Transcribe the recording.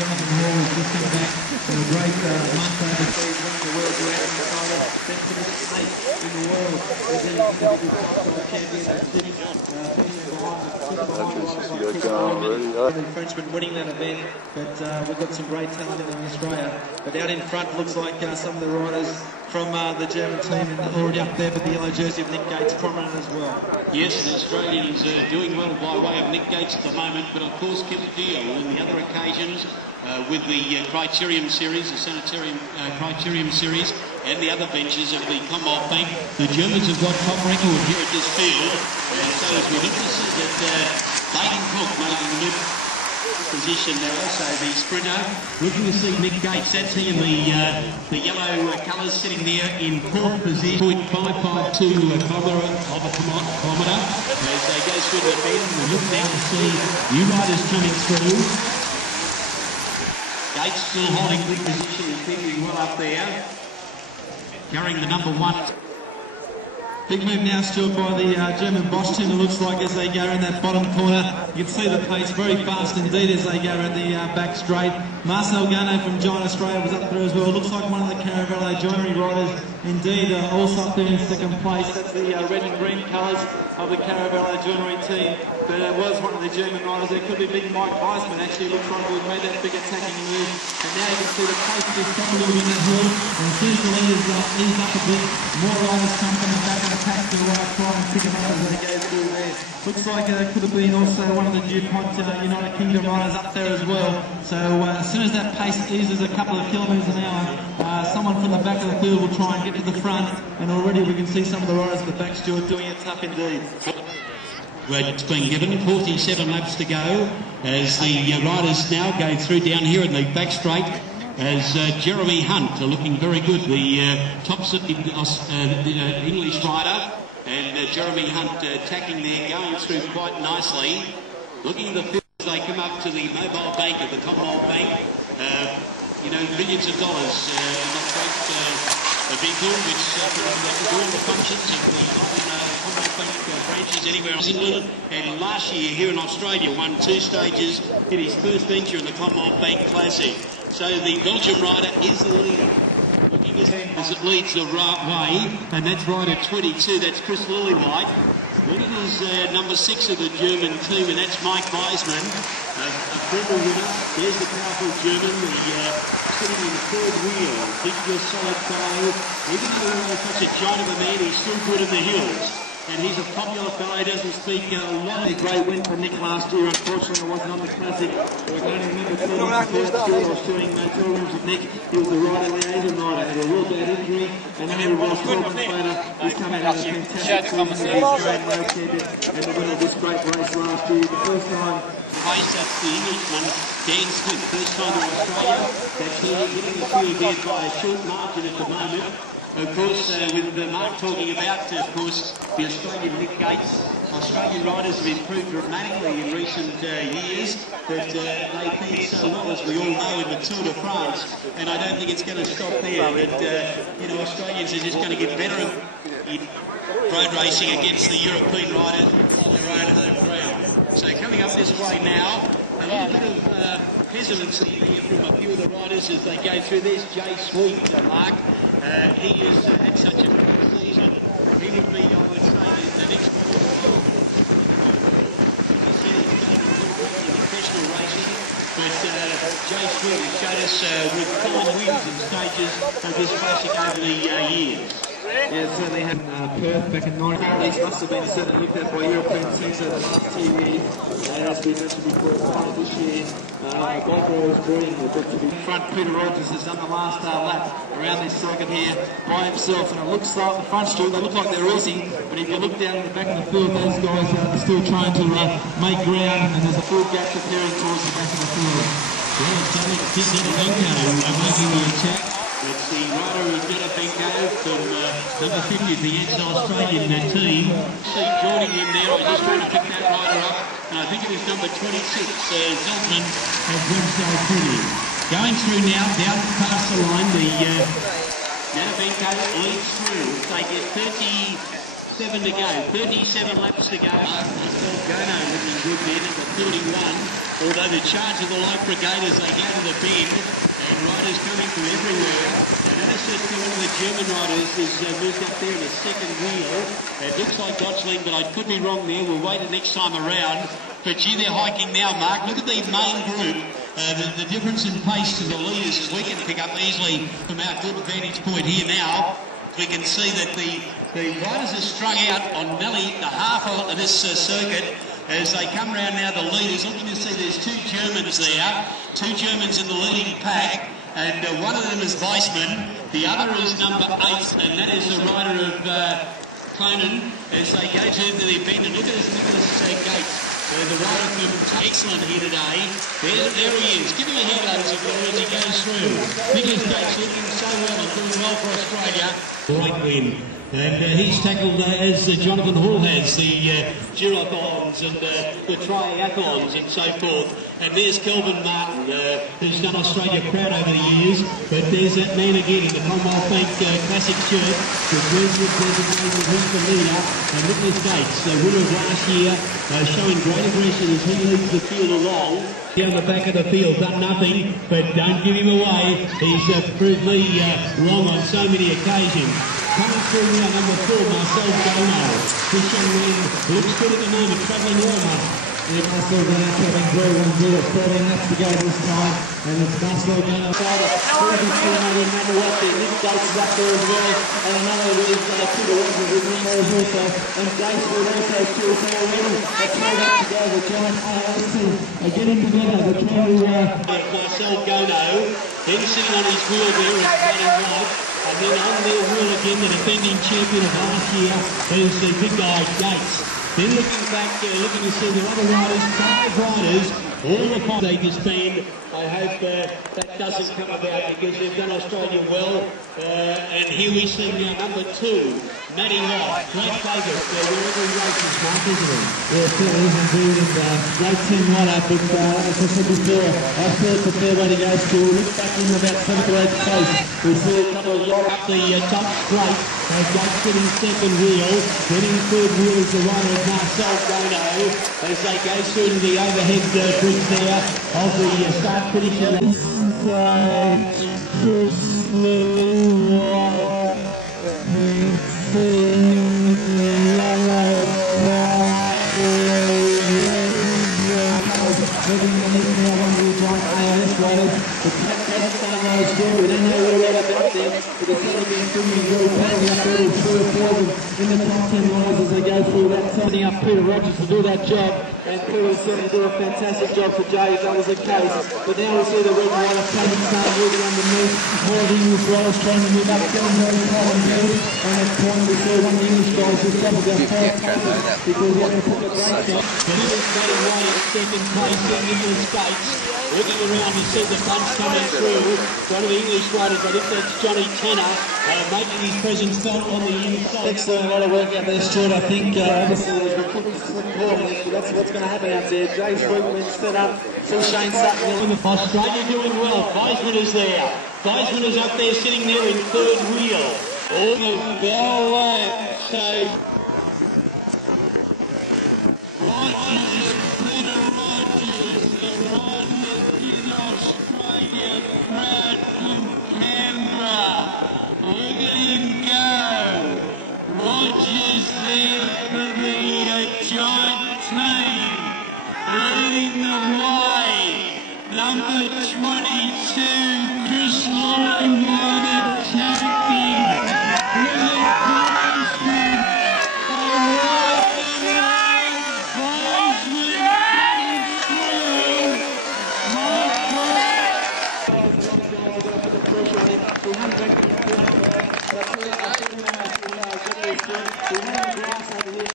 Jonathan Hall has just come back from a great month overseas, winning the World Duathlon title, then finished 8th in the world as the individual time champion and sitting the Frenchman winning that event, but we've got some great talent in Australia. But out in front looks like some of the riders from the German team and already up there with the yellow jersey of Nick Gates prominent as well. Yes, the Australians are doing well by way of Nick Gates at the moment, but of course Kemp and the other occasions with the Criterium Series, the Sanitarium Criterium Series, and the other benches of the Commonwealth Bank. The Germans have got top record here at this field, and so as we look to see that Baden Cook making the mid position now, so the sprinter looking to see Nick Gates, that's he in the yellow colours sitting there in fourth position, 0.552 kilometre as they go through the bend. We look now to see new riders coming through. Gates still holding good position, he's keeping well up there, carrying the number 1. Big move now, Stuart, by the German Bosch team, it looks like, as they go around that bottom corner. You can see the pace very fast indeed as they go around the back straight. Marcel Garneau from Giant Australia was up there as well. Looks like one of the Caravello joinery riders indeed also up there in second place. That's the red and green colours of the Caravello joinery team. But it was one of the German riders. There could be big Mike Weissman actually looks like we've made that big attacking move. And now you can see the pace just come a little bit in that hill. And as soon as the leaders ease up a bit, more riders come from the back and attack the right side and pick them up as they go through there. Looks like it could have been also one of the DuPont United Kingdom riders up there as well. So as soon as that pace eases a couple of kilometres an hour, someone from the back of the field will try and get to the front, and already we can see some of the riders at the back, Stuart, doing it tough indeed. It's been given 47 laps to go as the riders now go through down here in the back straight as Jeremy Hunt looking very good, the top English rider, and Jeremy Hunt tacking there, going through quite nicely, looking at the field as they come up to the mobile bank of the Commonwealth Bank. Millions of dollars in that great vehicle which can do all the functions of the Commonwealth Bank branches anywhere else in England. And last year here in Australia won 2 stages, did his first venture in the Commonwealth Bank Classic. So the Belgian rider is the leader. Looking as it leads the right way, and that's rider 22, that's Chris Lillywhite. Leading is number 6 of the German team, and that's Mike Weissman, a former winner. There's the powerful German, sitting in the third wheel. Big, solid fellow. Even though he's such a giant of a man, he's still good in the hills. And he's a popular fellow, he doesn't speak a lot. A great win for Nick last year. Unfortunately, I wasn't on the Classic. But I can only remember seeing the first year I was doing tour rooms with Nick. He was the rider, liaison rider, had a real bad injury. And now he was 12 months later. He's come out with a fantastic season. He's Australian road champion and the winner of this great race last year. The first time. Race, that's the Englishman, Dan Smith, first time in Australia. That's hitting the field there by a short margin at the moment. Of course, with Mark talking about, of course, the Australian Nick Gates, Australian riders have improved dramatically in recent years, but they compete so well, as we all know, in the Tour de France, and I don't think it's going to stop there. But, Australians are just going to get better in road racing against the European riders on their own home ground. So coming up this way now, a little bit of hesitancy here from a few of the riders as they go through. There's Jay Sweet, Mark. He has had such a good season. He would be, I would say, the next one of the world. He said he's going to do in professional racing, but Jay Sweet has showed us with 9 wins in stages of this racing over the years. Yeah, it certainly had Perth back in 19. These must have been certainly looked at by European teams over the last 2 years. And as we mentioned before, finally this year, Glycero was brilliant. Front Peter Rogers has done the last lap around this circuit here by himself, and it looks like the front Stuart, they look like they're easy, but if you look down in the back of the field, those guys are still trying to make ground, and there's a full gap preparing towards the back of the field. Well, it's Benko making the attack. It's the rider Benko from number 50 of the ex-Australian team. See joining him there, I was just trying to pick that rider up, and I think it was number 26, Zeltman of Wednesday City. Going through now, down past the line, the Benko leads through. They get 36 37 to go. 37 laps to go. Marcel Gono looking good then at the 41. Although the charge of the light brigade as they go to the bend, and riders coming from everywhere. And notice that one of the German riders is moved up there in the second wheel. It looks like Deutschland, but I could be wrong there. We'll wait the next time around. But gee, they're hiking now, Mark. Look at the main group. The difference in pace to the leaders is we can pick up easily from our good vantage point here now. We can see that the riders are strung out on nearly the half of this circuit as they come round now, the leaders. Looking to see there's two Germans there, two Germans in the leading pack, and one of them is Weissman, the other is number 8, and that is the rider of Clonan as they go to the bend. And look at this Nicholas Gates. The rider from excellent here today. There he is. Give him a hand over as he goes through. Nicholas Gates looking so well and doing well for Australia. Great win. And he's tackled, as Jonathan Hall has, the girathlons and the triathlons and so forth. And there's Kelvin Martin, who's done Australia proud over the years. But there's that man again in the Commonwealth Bank Classic shirt, with Westwood designated who's the leader. And Nicholas Gates, the winner of last year, showing great aggression as he leads the field along. Down the back of the field, done nothing, but don't give him away. He's proved me wrong on so many occasions. Coming through now, number 4, Marcel Gono. This young man looks good at the moment, travelling well, Mark. Yeah, Marcel Gono travelling very well indeed. 14 laps to go this time, and it's Marcel Gono. No matter what, Nick Gates is up there as well, and I know there's Peter Watson with him there also, and Gates will also still say already. That's 12 laps to go, the giant AOC are getting together. The Marcel Gono, then sitting on his wheel there and running right. And then on their wheel again, the defending champion of last year is the big guy, Gates. Then looking back, looking to see the other riders, 5 riders, all the 5 they disband. I hope that doesn't come about because they've done Australia well. And here we see now number 2, Matty White, great favourite wherever he races, Mark, isn't he? Yes, it is indeed, and great team lineup, but as I said before, I feel it's a fair way to go still. Look back in about 7th or 8th place. We see a couple of lot up the top straight. Gates sitting second wheel. Then in third wheel is the rider of Marcel Gono as they go through to the overhead bridge there of the start finishing. We don't know where we're about there, but it's going to be extremely very probably up there with 3 or 4 of them in the top 10 lines as they go through that. Setting up Peter Rogers to do that job, and Peter will certainly do a fantastic job for Jay if that was the case. But now we see the red riders taking start moving underneath. More of the English riders trying to move up, getting very high and good. And at point we saw one of the English guys just up about 5 places because he had to put the brakes on. But it was Matty White in second place, then Nicholas Gates. Looking around, you see the bunch coming through. One of the English riders, I think that's Johnny Tanner, making his presence felt on the inside. Excellent, a lot of work out there, Stuart. I think obviously there's a quick slip forward, but that's what's going to happen out there. Jay Sweetman set up, see Shane Sutton. Australia doing well. Weissman is there. Weissman is up there sitting there in third wheel. All the ballet. So leading the way, number 22, Chris Lauren, attacking with a constant,